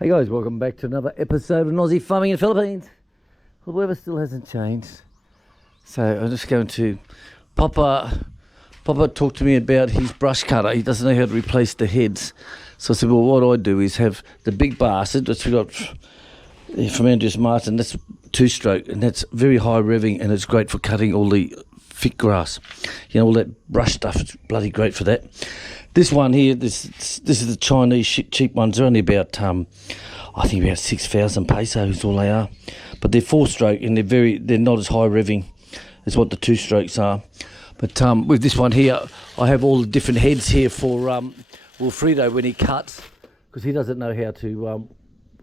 Hey guys, welcome back to another episode of Aussie Farming in the Philippines. Well, the weather still hasn't changed. So I'm just going to... Papa talked to me about his brush cutter. He doesn't know how to replace the heads. So I said, well, what I do is have the big bastard, which we got from Andrews Martin, that's 2-stroke, and that's very high revving, and it's great for cutting all the thick grass. You know, all that brush stuff, it's bloody great for that. This one here, this is the Chinese cheap ones. They're only about, I think about 6,000 pesos, all they are. But they're 4-stroke, and they're not as high revving as what the 2-strokes are. But with this one here, I have all the different heads here for Wilfredo when he cuts, because he doesn't know how to.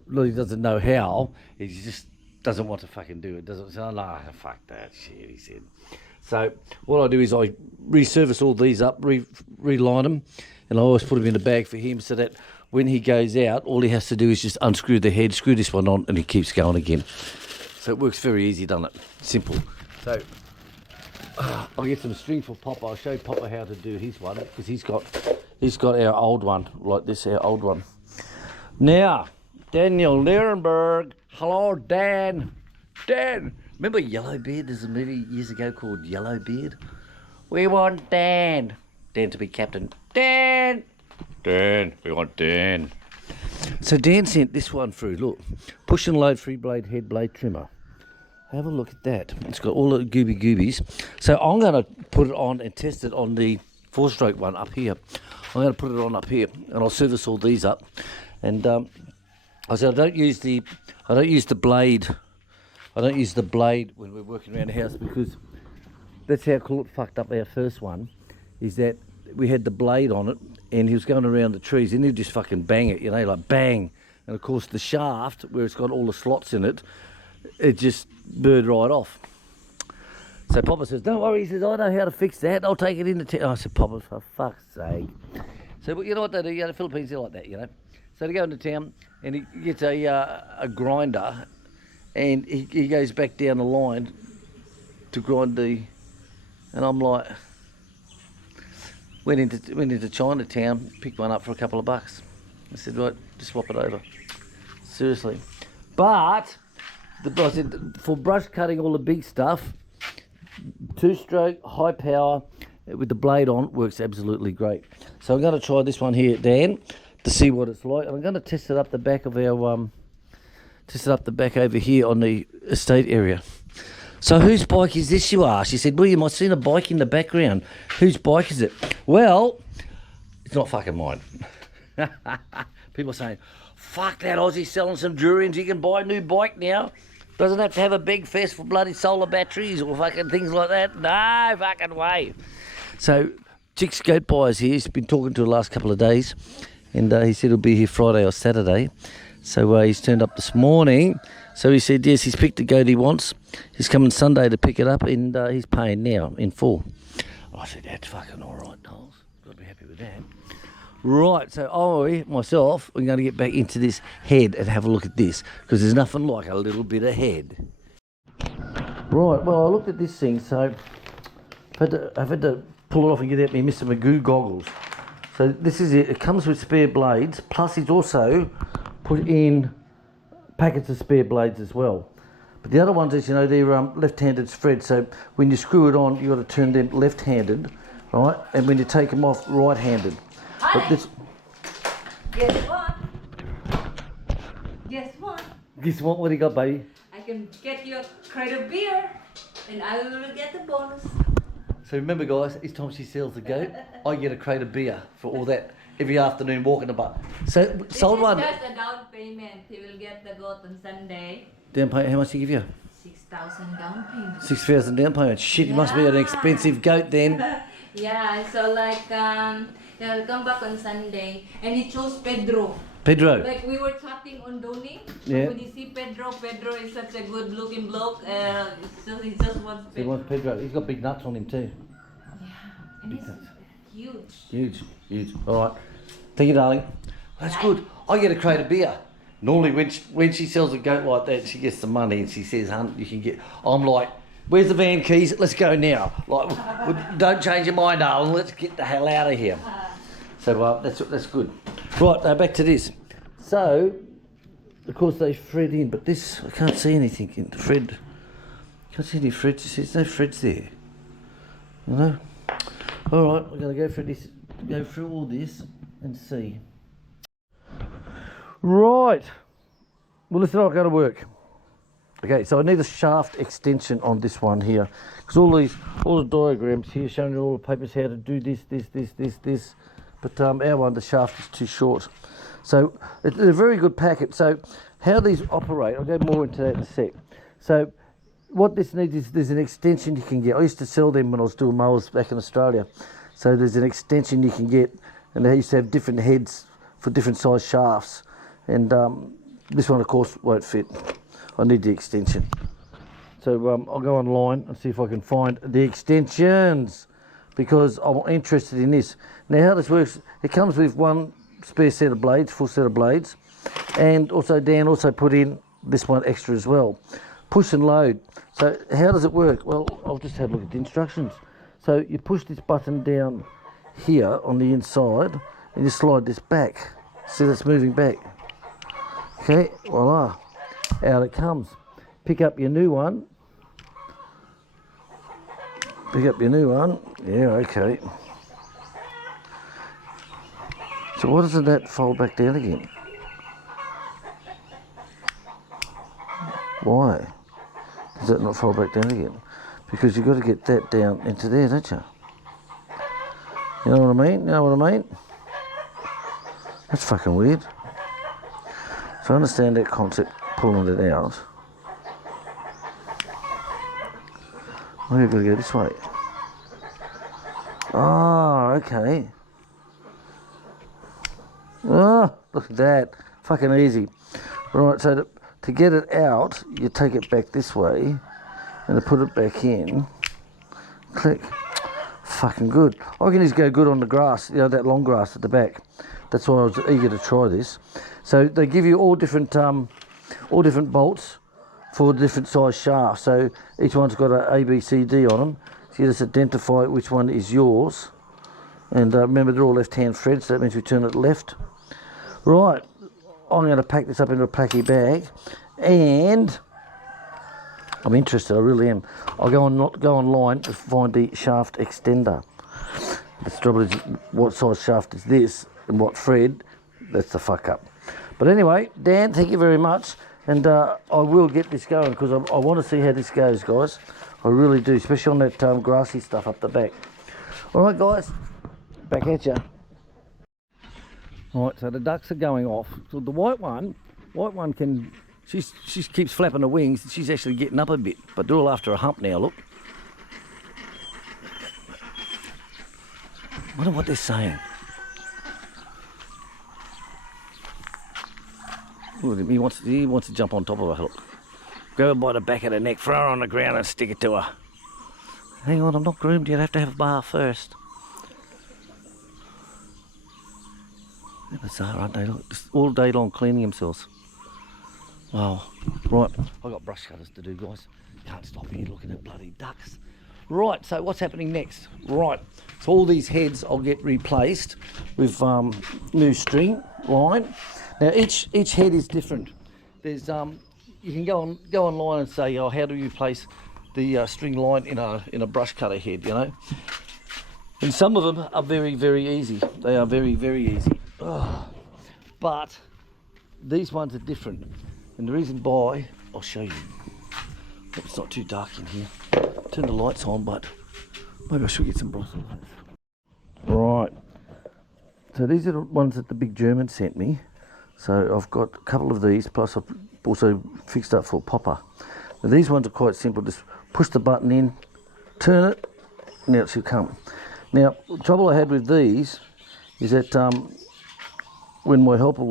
He doesn't know how. He just doesn't want to fucking do it. Doesn't say, oh, no, fuck that shit. He said. So what I do is I resurface all these up, reline them, and I always put them in a bag for him so that when he goes out, all he has to do is just unscrew the head, screw this one on, and he keeps going again. So it works very easy, doesn't it? Simple. So I'll get some string for Papa. I'll show Papa how to do his one, because he's got our old one like this, our old one. Now, Daniel Nehrenberg. Hello, Dan. Dan. Remember Yellowbeard? There's a movie years ago called Yellowbeard. We want Dan. Dan to be captain. Dan. Dan. We want Dan. So Dan sent this one through. Look. Push and load 3-blade head blade trimmer. Have a look at that. It's got all the goobies. So I'm going to put it on and test it on the 4-stroke one up here. I'm going to put it on up here, and I'll service all these up. And I said I don't use the blade. I don't use the blade when we're working around the house, because that's how Cool fucked up our first one, is that we had the blade on it and he was going around the trees and he'd just fucking bang it, you know, like bang. And of course the shaft, where it's got all the slots in it, it just burred right off. So Papa says, don't worry, he says, I know how to fix that, I'll take it into town. I said, Papa, for fuck's sake. So you know what they do, the Philippines are like that, you know. So they go into town and he gets a grinder, and he goes back down the line to grind and I'm like, went into Chinatown, picked one up for a couple of bucks. I said, right, just swap it over. Seriously. But, I said, for brush cutting all the big stuff, 2-stroke, high power, with the blade on, works absolutely great. So I'm going to try this one here, Dan, to see what it's like. And I'm going to test it up the back of our... Test it up the back over here on the estate area. So whose bike is this, you ask? She said, William, I've seen a bike in the background. Whose bike is it? Well, it's not fucking mine. People are saying, fuck that Aussie selling some Durians. You can buy a new bike now. Doesn't have to have a big fest for bloody solar batteries or fucking things like that. No fucking way. So Chick's Goat Buyer's here. He's been talking to her the last couple of days. And he said he'll be here Friday or Saturday. So he's turned up this morning. So he said, yes, he's picked the goat he wants. He's coming Sunday to pick it up, and he's paying now in full. I said, that's fucking all right, Knowles. Got to be happy with that. Right, so myself, I'm going to get back into this head and have a look at this, because there's nothing like a little bit of head. Right, well, I looked at this thing, so I've had to pull it off and get out my Mr. Magoo goggles. So this is it. It comes with spare blades, plus he's also put in packets of spare blades as well. But the other ones, as you know, they're left-handed thread, so when you screw it on, you've got to turn them left-handed, right? And when you take them off, right-handed. But this... Guess what? Guess what? Guess what? What do you got, baby? I can get you a crate of beer, and I will get the bonus. So remember, guys, each time she sells the goat, I get a crate of beer for all that. Every afternoon walking about. So sold one. This is just a down payment. He will get the goat on Sunday. Down payment, how much do you give you? 6,000 down payment. 6,000 down payment. Shit, you must be an expensive goat then. Yeah, so like he'll come back on Sunday, and he chose Pedro. Pedro. Like we were chatting on Doni. Yeah. When you see Pedro is such a good looking bloke. So he just wants Pedro. He wants Pedro. He's got big nuts on him too. Yeah, and he's huge. Huge. All right. Thank you, darling. That's good. I get a crate of beer. Normally, when she sells a goat like that, she gets the money and she says, "Hun, you can get." I'm like, "Where's the van keys? Let's go now." Like, don't change your mind, darling. Let's get the hell out of here. So that's good. Right, back to this. So of course they thread in, but this, I can't see anything in the thread. Can't see any threads. There's no threads there. You know? Alright, we're going to go through all this and see. Right. Well, this is not going to work. Okay, so I need a shaft extension on this one here. Because all the diagrams here showing you all the papers how to do this. But our one, the shaft is too short. So it's a very good packet. So how these operate, I'll go more into that in a sec. So what this needs is there's an extension you can get. I used to sell them when I was doing mowers back in Australia. So there's an extension you can get, and they used to have different heads for different size shafts. And this one, of course, won't fit. I need the extension. So I'll go online and see if I can find the extensions, because I'm interested in this. Now, how this works, it comes with one spare set of blades, full set of blades, and also Dan also put in this one extra as well. Push and load. So how does it work? Well, I'll just have a look at the instructions. So you push this button down here on the inside and you slide this back. See, that's moving back. Okay, voila, out it comes. Pick up your new one. Pick up your new one. Yeah, okay. So why doesn't that fold back down again? Why does that not fold back down again? Because you've got to get that down into there, don't you? You know what I mean? You know what I mean? That's fucking weird. So I understand that concept, pulling it out. Oh, you've got to go this way. Oh, okay. Oh, look at that. Fucking easy. Right, so to get it out, you take it back this way, and to put it back in, click. Fucking good. I can just go good on the grass, you know, that long grass at the back. That's why I was eager to try this. So they give you all different bolts for different size shafts. So each one's got a B, C, D on them. So you just identify which one is yours. And remember, they're all left-hand threads, so that means we turn it left. Right, I'm going to pack this up into a packy bag, and I'm interested, I really am. I'll go online to find the shaft extender. The trouble is, what size shaft is this and what thread? That's the fuck up. But anyway, Dan, thank you very much, and I will get this going because I want to see how this goes, guys. I really do, especially on that grassy stuff up the back. All right, guys, back at you. All right, so the ducks are going off. So the white one can, she keeps flapping her wings, and she's actually getting up a bit, but they're all after a hump now, look. I wonder what they're saying. Look at him, he wants to jump on top of her, look. Grab her by the back of the neck, throw her on the ground and stick it to her. Hang on, I'm not groomed yet, I have to have a bath first. They're bizarre, aren't they? Look, just all day long cleaning themselves. Wow. Right, I've got brush cutters to do, guys. Can't stop here looking at bloody ducks. Right, so what's happening next? Right, so all these heads I'll get replaced with new string line. Now each head is different. There's you can go online and say, oh, how do you place the string line in a brush cutter head, you know? And some of them are very, very easy. They are very, very easy. Oh, but these ones are different. And the reason why, I'll show you. Hope it's not too dark in here. Turn the lights on, but maybe I should get some broth on it. Right. So these are the ones that the big German sent me. So I've got a couple of these, plus I've also fixed up for a popper. Now these ones are quite simple. Just push the button in, turn it, now it should come. Now, the trouble I had with these is that when my helper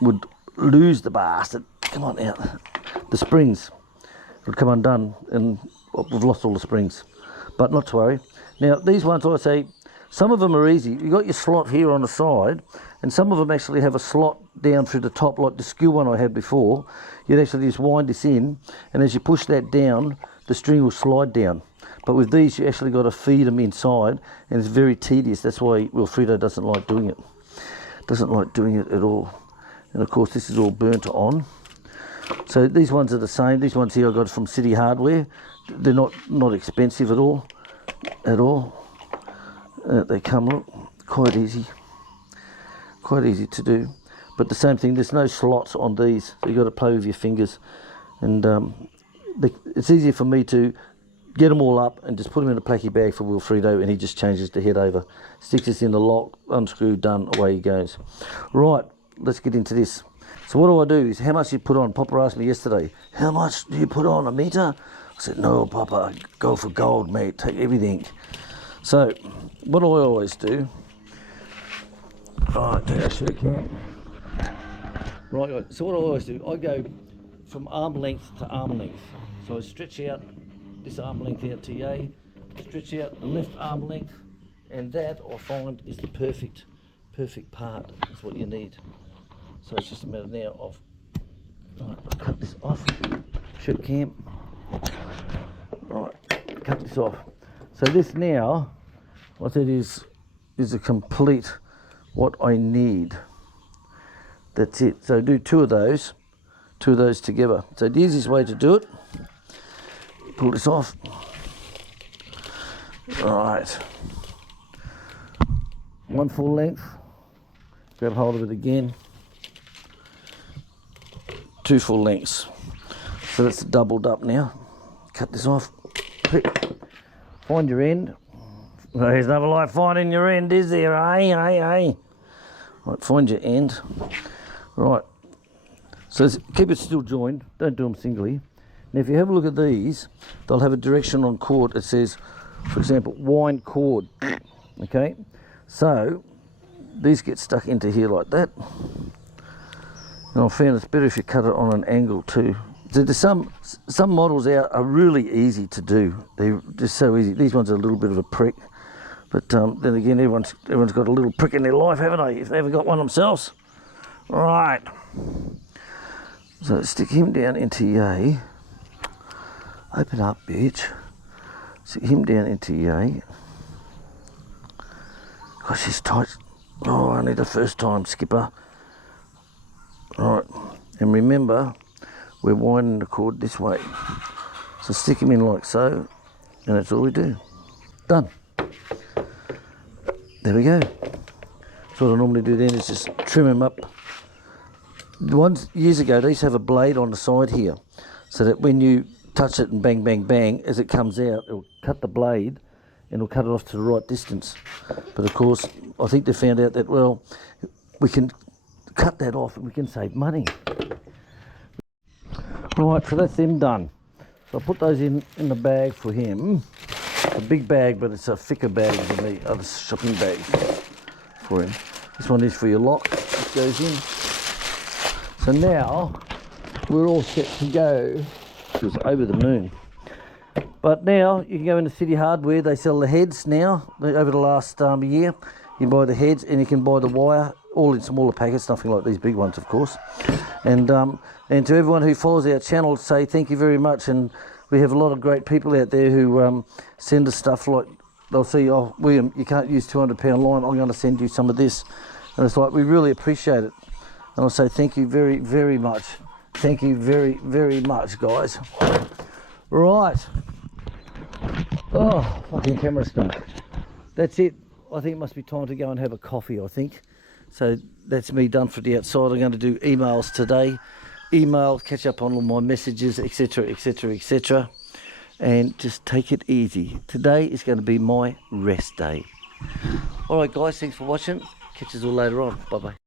would lose the bastard, come on out, the springs would come undone and we've lost all the springs. But not to worry. Now, these ones, I say, some of them are easy. You've got your slot here on the side, and some of them actually have a slot down through the top, like the skew one I had before. You'd actually just wind this in, and as you push that down, the string will slide down. But with these, you actually got to feed them inside, and it's very tedious. That's why Wilfredo doesn't like doing it. Doesn't like doing it at all. And of course this is all burnt on. So these ones are the same. These ones here I got from City Hardware. They're not expensive at all. They come, look, quite easy to do. But the same thing, there's no slots on these, so you've got to play with your fingers. And it's easier for me to get them all up and just put them in a placky bag for Wilfredo, and he just changes the head over, sticks this in the lock, unscrew, done, away he goes. Right, let's get into this. So what do I do is, how much do you put on? Papa asked me yesterday, how much do you put on, a metre? I said, no, Papa, go for gold, mate, take everything. So, what I always do, right, I sure can. Right, so what I always do, I go from arm length to arm length. So I stretch out this arm length out to yay, stretch out the left arm length, and that I find is the perfect part. That's what you need. So it's just a matter now of, right, I'll cut this off, shoot cam. Right, cut this off. So this now, what that is a complete what I need. That's it. So do two of those together. So the easiest way to do it, pull this off. Right. One full length. Grab hold of it again. Two full lengths. So that's doubled up now. Cut this off. Find your end. Well, there's never like finding your end, is there, eh? Right, find your end. Right. So keep it still joined. Don't do them singly. Now, if you have a look at these, they'll have a direction on cord that says, for example, wind cord. Okay? So, these get stuck into here like that. And I found it's better if you cut it on an angle too. So there's some models out are really easy to do. They're just so easy. These ones are a little bit of a prick. But then again, everyone's got a little prick in their life, haven't they? If they haven't got one themselves. Right. So stick him down into yay. Open up, bitch. Stick him down into yay. Gosh, he's tight. Oh, only the first time, skipper. Right. And remember, we're winding the cord this way. So stick him in like so, and that's all we do. Done. There we go. So what I normally do then is just trim them up. Years ago, they used to have a blade on the side here, so that when you touch it and bang, bang, bang, as it comes out, it'll cut the blade and it'll cut it off to the right distance. But of course, I think they found out that, well, we can cut that off and we can save money. Right, so that's them done. So I put those in the bag for him. A big bag, but it's a thicker bag than the other shopping bags for him. This one is for your lock. This goes in. So now we're all set to go. It was over the moon. But now you can go into City Hardware. They sell the heads now. Over the last year, you can buy the heads and you can buy the wire, all in smaller packets, nothing like these big ones, of course. And to everyone who follows our channel, say thank you very much. And we have a lot of great people out there who send us stuff like, they'll say, oh, William, you can't use £200 line, I'm going to send you some of this. And it's like, we really appreciate it. And I'll say thank you very, very much. Thank you very, very much, guys. Right. Oh, fucking camera stuck. That's it. I think it must be time to go and have a coffee, I think. So that's me done for the outside. I'm going to do emails today. Email, catch up on all my messages, etc, etc, etc, and just take it easy. Today is going to be my rest day. All right, guys, thanks for watching. Catch us all later on. Bye bye.